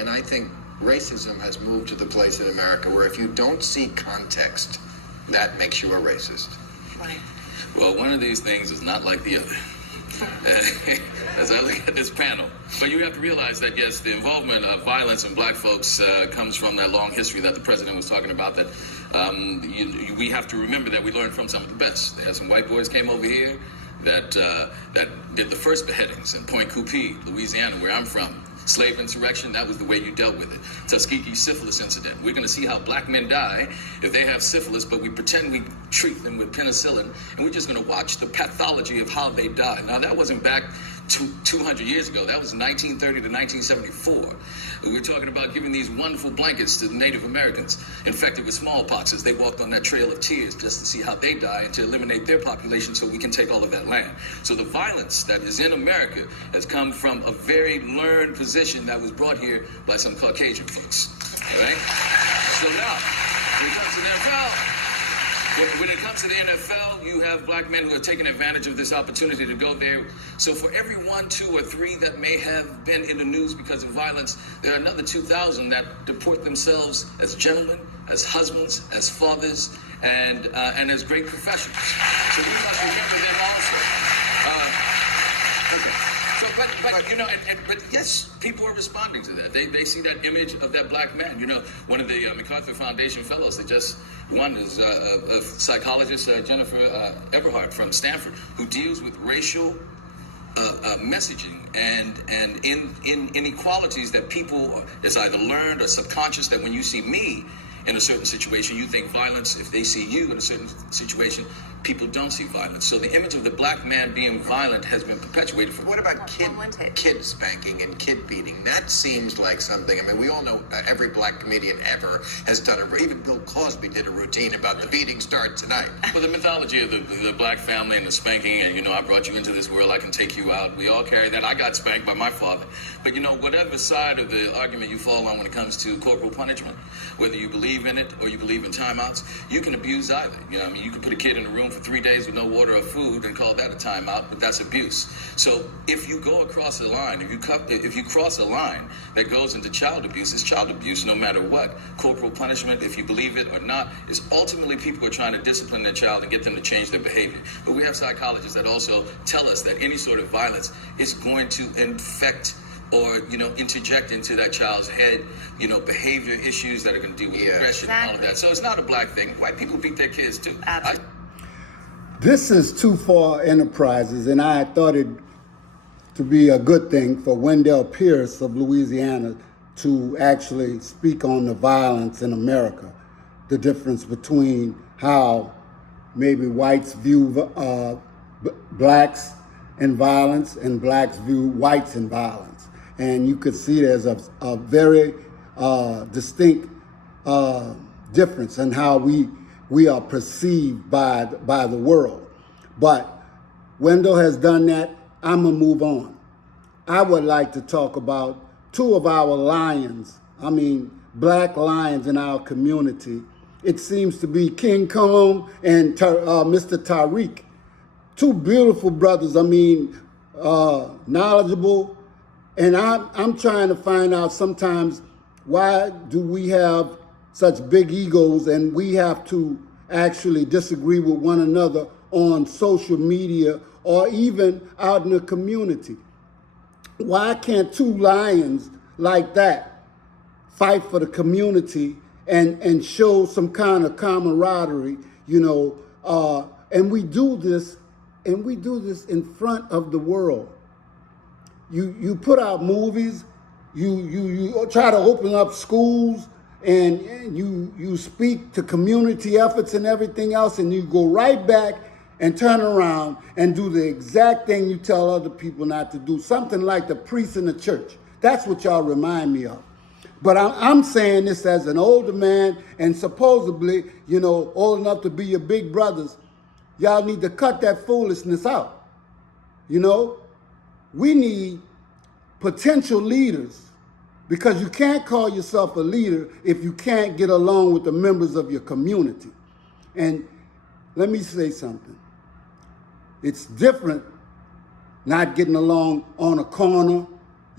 And I think racism has moved to the place in America where if you don't see context, that makes you a racist. Right. Well, one of these things is not like the other. As I look at this panel. But you have to realize that, yes, the involvement of violence in black folks comes from that long history that the president was talking about, that we have to remember that we learned from some of the best. They had some white boys came over here that did the first beheadings in Point Coupee, Louisiana, where I'm from. Slave insurrection, that was the way you dealt with it. Tuskegee syphilis incident. We're going to see how black men die if they have syphilis, but we pretend we treat them with penicillin, and we're just going to watch the pathology of how they die. Now, that wasn't back 200 years ago. That was 1930 to 1974. We were talking about giving these wonderful blankets to the Native Americans infected with smallpox as they walked on that trail of tears just to see how they die and to eliminate their population so we can take all of that land. So the violence that is in America has come from a very learned position that was brought here by some Caucasian folks. All right? So now, when it comes to the NFL, you have black men who are taking advantage of this opportunity to go there. So for every 1, 2, or 3 that may have been in the news because of violence, there are another 2,000 that deport themselves as gentlemen, as husbands, as fathers, and as great professionals. So we must remember them also. Okay. So, but you know, but yes, people are responding to that. They see that image of that black man. You know, one of the MacArthur Foundation fellows that just won is a psychologist, Jennifer Eberhardt from Stanford, who deals with racial messaging and inequalities that people is either learned or subconscious, that when you see me in a certain situation, you think violence. If they see you in a certain situation, people don't see violence. So the image of the black man being violent has been perpetuated for. What about kid spanking and kid beating? That seems like something. I mean, we all know every black comedian ever has done it. Even Bill Cosby did a routine about the beating start tonight. Well, the mythology of the black family and the spanking, and, you know, I brought you into this world, I can take you out. We all carry that. I got spanked by my father. But, you know, whatever side of the argument you fall on when it comes to corporal punishment, whether you believe in it or you believe in timeouts, you can abuse either. You know, I mean, you can put a kid in a room for 3 days with no water or food and call that a timeout, but that's abuse. So if you go across a line, if you cross a line that goes into child abuse, it's child abuse no matter what. Corporal punishment, if you believe it or not, is ultimately people are trying to discipline their child and get them to change their behavior. But we have psychologists that also tell us that any sort of violence is going to infect or, you know, interject into that child's head, you know, behavior issues that are going to deal with aggression and all of that. So it's not a black thing. White people beat their kids too. This is Too Far Enterprises, and I thought it to be a good thing for Wendell Pierce of Louisiana to actually speak on the violence in America, the difference between how maybe whites view blacks in violence and blacks view whites in violence. And you could see there's a very distinct difference in how we are perceived by the world. But Wendell has done that. I'm gonna move on. I would like to talk about two of our lions, black lions in our community. It seems to be King Kong and Mr. Tariq. Two beautiful brothers, knowledgeable. And I'm trying to find out sometimes, why do we have such big egos and we have to actually disagree with one another on social media or even out in the community? Why can't two lions like that fight for the community and show some kind of camaraderie, and we do this in front of the world. You put out movies, you try to open up schools, and you speak to community efforts and everything else, and you go right back and turn around and do the exact thing you tell other people not to do, something like the priests in the church. That's what y'all remind me of. But I'm saying this as an older man and supposedly, old enough to be your big brothers. Y'all need to cut that foolishness out. We need potential leaders, because you can't call yourself a leader if you can't get along with the members of your community. And let me say something. It's different not getting along on a corner,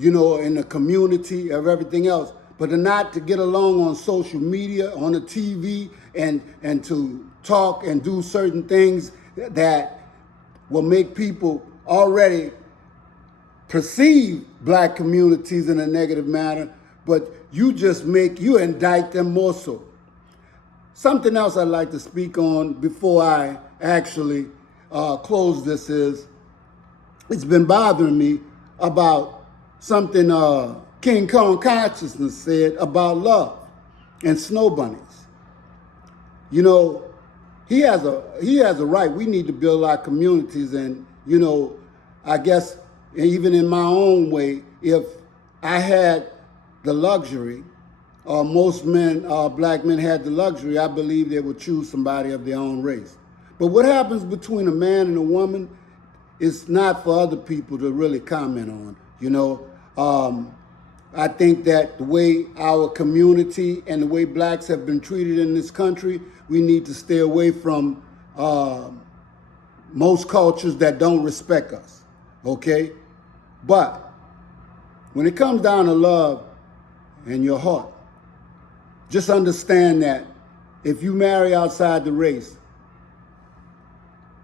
in the community of everything else, but not to get along on social media, on the TV, and to talk and do certain things that will make people already perceive black communities in a negative manner, but you indict them more so. Something else I'd like to speak on before I actually close this is, it's been bothering me about something King Kong Consciousness said about love and snow bunnies. He has a right. We need to build our communities, and I guess even in my own way, if I had the luxury, or most men, black men had the luxury, I believe they would choose somebody of their own race. But what happens between a man and a woman is not for other people to really comment on. I think that the way our community and the way blacks have been treated in this country, we need to stay away from most cultures that don't respect us, okay? But when it comes down to love and your heart, just understand that if you marry outside the race,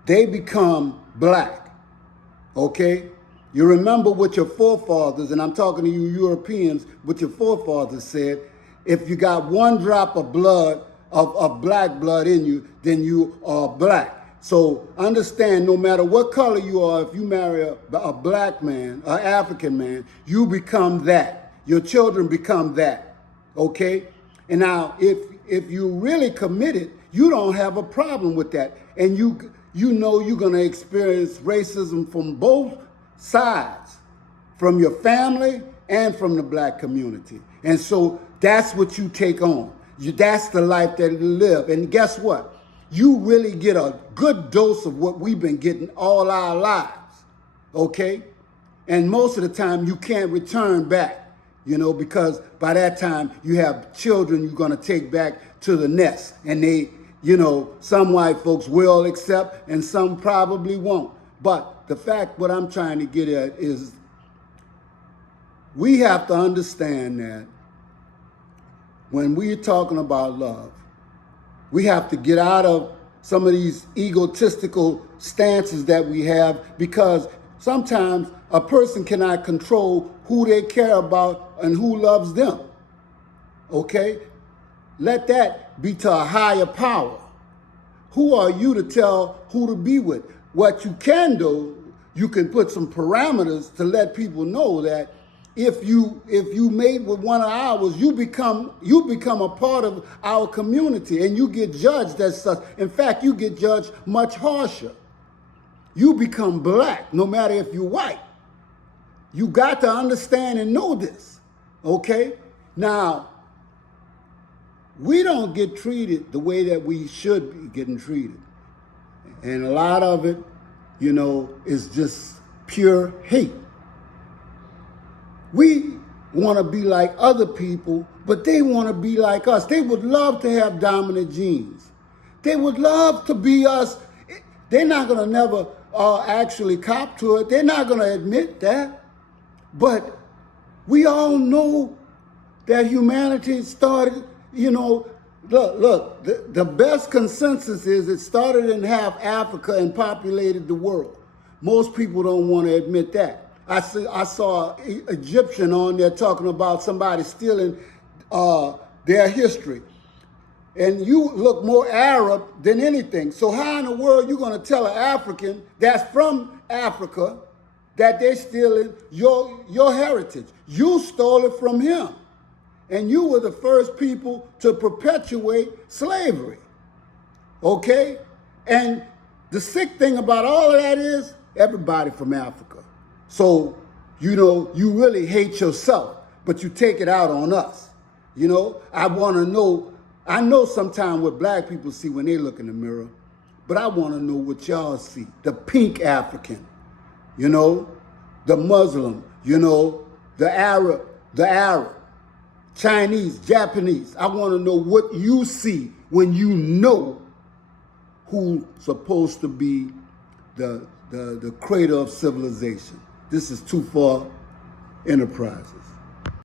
they become black, okay? You remember what your forefathers, and I'm talking to you Europeans, what your forefathers said: if you got one drop of blood, of black blood in you, then you are black. So understand, no matter what color you are, if you marry a black man, an African man, you become that. Your children become that, okay? And now, if you really committed, you don't have a problem with that. And you know you're going to experience racism from both sides, from your family and from the black community. And so that's what you take on. That's the life that you live. And guess what? You really get a good dose of what we've been getting all our lives, okay? And most of the time you can't return back, because by that time you have children you're going to take back to the nest. And they, some white folks will accept and some probably won't. But the fact, what I'm trying to get at is, we have to understand that when we're talking about love, we have to get out of some of these egotistical stances that we have, because sometimes a person cannot control who they care about and who loves them, okay? Let that be to a higher power. Who are you to tell who to be with? What you can do, you can put some parameters to let people know that if you mate with one of ours, you become a part of our community, and you get judged as such. In fact, you get judged much harsher. You become black, no matter if you're white. You got to understand and know this, okay? Now, we don't get treated the way that we should be getting treated. And a lot of it, is just pure hate. We want to be like other people, but they want to be like us. They would love to have dominant genes. They would love to be us. They're not going to never actually cop to it. They're not going to admit that. But we all know that humanity started, look, the best consensus is it started in half Africa and populated the world. Most people don't want to admit that. I saw an Egyptian on there talking about somebody stealing their history. And you look more Arab than anything. So how in the world you going to tell an African that's from Africa that they're stealing your heritage? You stole it from him. And you were the first people to perpetuate slavery, okay? And the sick thing about all of that is everybody from Africa. So, you really hate yourself, but you take it out on us. I want to know, I know sometimes what black people see when they look in the mirror, but I want to know what y'all see. The pink African, the Muslim, the Arab, Chinese, Japanese. I want to know what you see when you know who's supposed to be the creator of civilization. This is Too Far Enterprises.